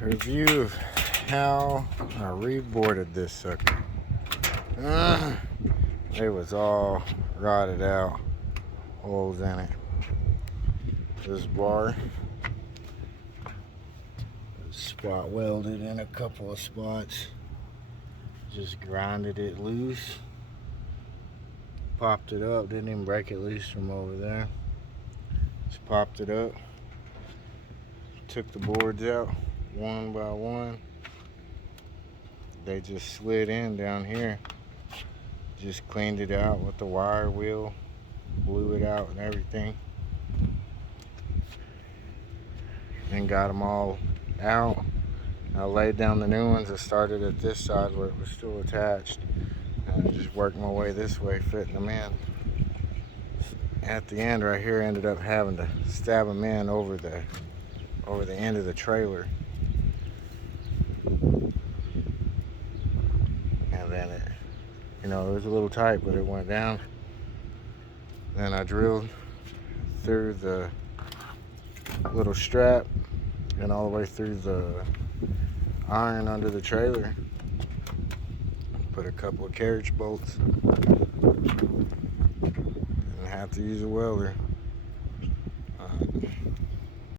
Review of how I reboarded this sucker. It was all rotted out, holes in it. This bar spot welded in a couple of spots. Just grinded it loose. Popped it up, didn't even break it loose from over there. Just popped it up. Took the boards out one by one. They just slid in down here. Just cleaned it out with the wire wheel, blew it out and everything. And got them all out. I laid down the new ones. I started at this side where it was still attached. And I just worked my way this way, fitting them in. At the end right here, I ended up having to stab them in over the end of the trailer. And then it was a little tight, but it went down. Then I drilled through the little strap and all the way through the iron under the trailer. Put a couple of carriage bolts and had to use a welder.